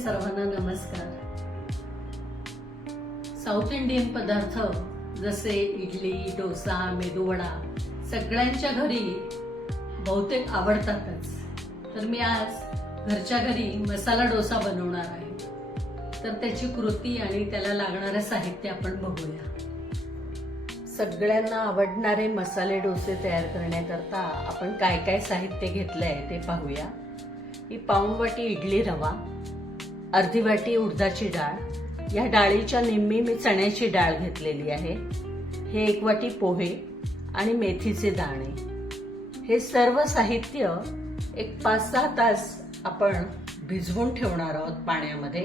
सर्वांना नमस्कार. South Indian पदार्थ जसे इडली डोसा मेदूवडा सगळ्यांच्या घरी बहुतेक आवडतातच. तर मी आज घरच्या घरी मसाला डोसा बनवणार आहे. तर त्याची कृती आणि त्याला लागणारं साहित्य आपण बघूया. सगळ्यांना आवडणारे मसाले डोसे तयार करण्याकरता आपण काय काय साहित्य घेतलं आहे ते पाहूया. ही पाऊणवटी इडली रवा अर्धी वाटी उडदाची डाळ. या डाळीच्या निम्मी मी चण्याची डाळ घेतलेली आहे. हे एक वाटी पोहे आणि मेथीचे दाणे. हे सर्व साहित्य एक पाच सहा तास आपण भिजवून ठेवणार आहोत पाण्यामध्ये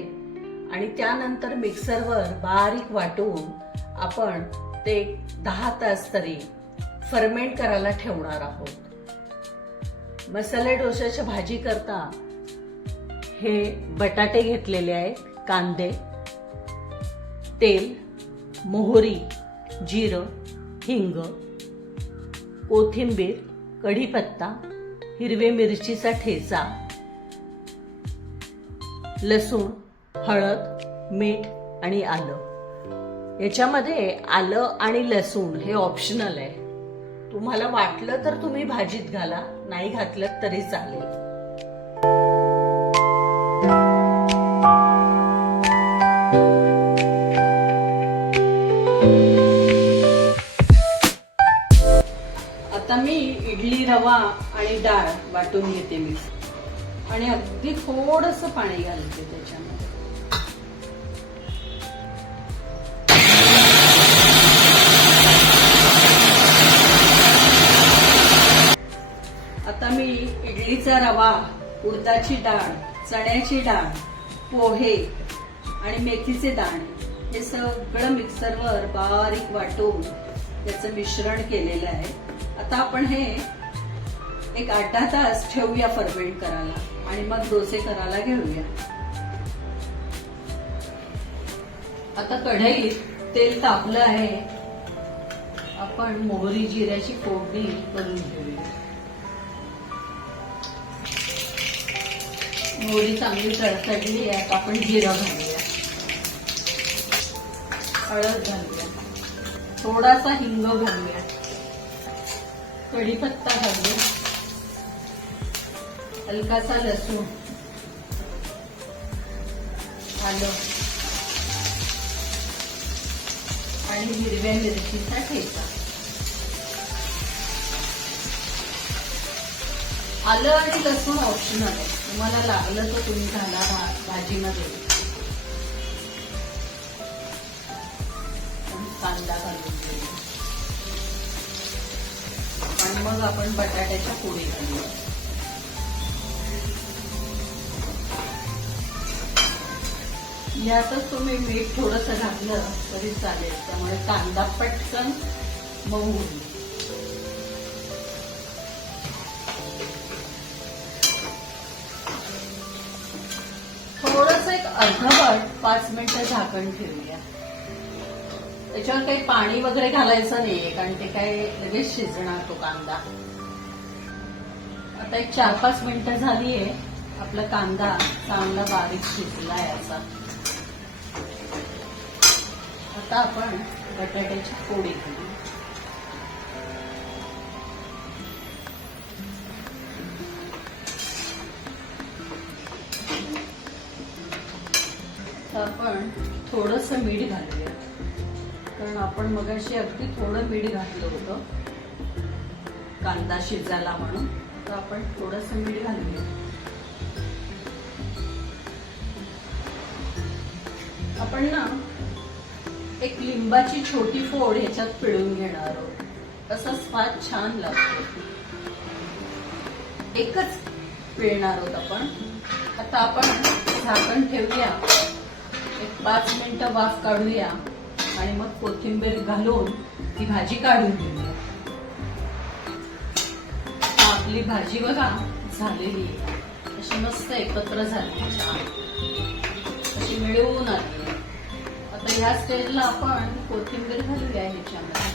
आणि त्यानंतर मिक्सरवर बारीक वाटून आपण ते दहा तास तरी फर्मेंट करायला ठेवणार आहोत. मसाले डोश्याच्या भाजी करता हे बटाटे घेतलेले आहेत कांदे तेल मोहरी जिरं हिंग कोथिंबीर कढीपत्ता हिरवे मिरचीचा ठेचा लसूण हळद मीठ आणि आलं. याच्यामध्ये आलं आणि लसूण हे ऑप्शनल आहे. तुम्हाला वाटलं तर तुम्ही भाजीत घाला नाही घातलं तरी चालेल. आता मी इडली रवा आणि डाळ वाटून घेते मी. आणि अगदी थोडस पाणी घालते त्याच्यामध्ये. आता मी इडलीचा रवा उडदाची डाळ चण्याची डाळ पोहे आणि मेथीचे दाणे हे सगळं मिक्सरवर बारीक वाटून त्याचं मिश्रण केलेलं आहे. आता आपण हे एक आठ तास ठेवूया फर्मेंट करायला आणि मग डोसे करायला घेऊया. आता कढईत तेल तापलं आहे. आपण मोहरी जिऱ्याची फोडणी करून घेऊया. मोहरी चांगली तडतडली आहे आपण जिरं घालूया. हळद घालूया. थोडासा हिंग घालूया. कढीपत्ता घालू. हलकासा लसूण. आलं. आणि हिरव्या मिरचीचा ठेचा. आलं आणि लसूण ऑप्शनल आहे. तुम्हाला लागलं तर तुम्ही घाला भा- भाजीमध्ये. कांदा घालून आणि मग आपण बटाट्याच्या पोळी घालूया यातच तुम्ही मीठ थोडस घातलं तरी चालेल. त्यामुळे कांदा पटकन मऊ होईल. थोडस एक अर्धवट पाच मिनिटं झाकण ठेवूया. त्याच्यावर काही पाणी वगैरे घालायचं नाहीये कारण ते काय लगेच शिजणार तो कांदा. आता एक चार पाच मिनिटं झालीये आपला कांदा चांगला बारीक शिजला याचा. आता आपण बटाट्याची पोळी घेऊ. तर आपण थोडस मीठ घालूया. कारण आपण मगाशी अगदी थोडं मीठ घातलं होतं. कांदा शिजायला म्हणून. तर आपण थोडस मीठ घालूया आपण ना एक लिंबाची छोटी फोड ह्याच्यात पिळून घेणार आहोत. असा स्वाद छान लागतो. एकच पिळणार आहोत आपण. आता आपण झाकण ठेवूया. एक पाच मिनिटं वाफ काढूया. आणि मग कोथिंबीर घालून ती भाजी काढून घेऊया. आपली भाजी बघा झालेली अशी मस्त एकत्र झाली अशी मिळवून आली आता ह्या स्टेजला आपण कोथिंबीर घालूया ह्याच्यामध्ये.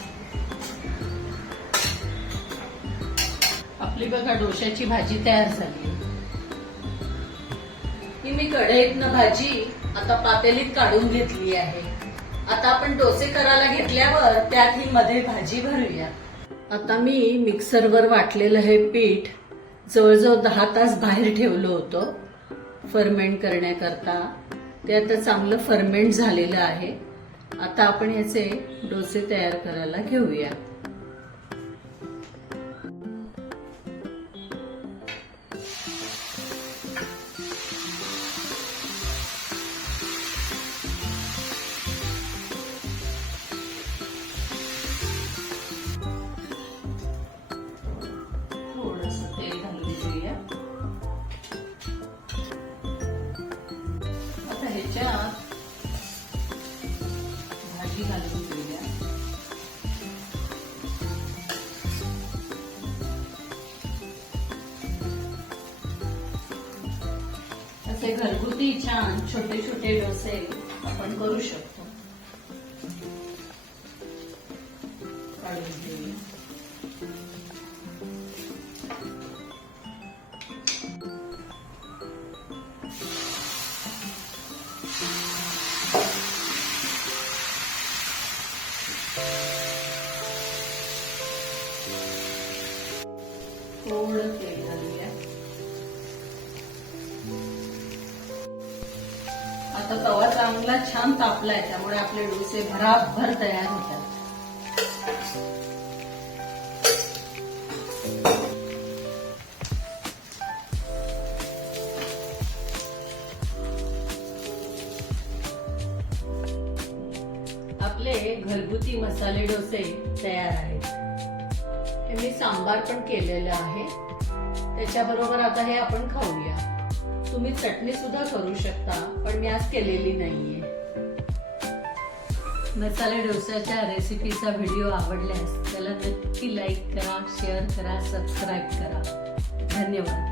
आपली बघा डोश्याची भाजी तयार झाली ही मी कढईतनं भाजी आता पातेलीत काढून घेतली आहे. आता आपण डोसे करायला घेतल्यावर त्यात ही मध्ये भाजी भरूया. आता मी मिक्सरवर वाटलेलं हे पीठ जवळजवळ दहा तास बाहेर ठेवलं होतं फर्मेंट करण्याकरता. ते आता चांगलं फर्मेंट झालेलं आहे. आता आपण याचे डोसे तयार करायला घेऊया. घालून घेऊया असे घरगुती छान छोटे छोटे डोसे आपण करू शकतो. काढून आता तवा चांगला छान तापलाय त्यामुळे आपले डोसे भराभर तयार होतात. आपले घरगुती मसाले डोसे तयार आहेत. हे मी सांबार पण केलेलं आहे. त्याच्याबरोबर आता हे आपण खाऊया. तुम्ही चटणी सुद्धा करू शकता पण मी आज केलेली नाहीये. मसाले डोसाच्या रेसिपीचा व्हिडिओ आवडल्यास त्याला नक्की लाईक करा शेअर करा सबस्क्राईब करा. धन्यवाद.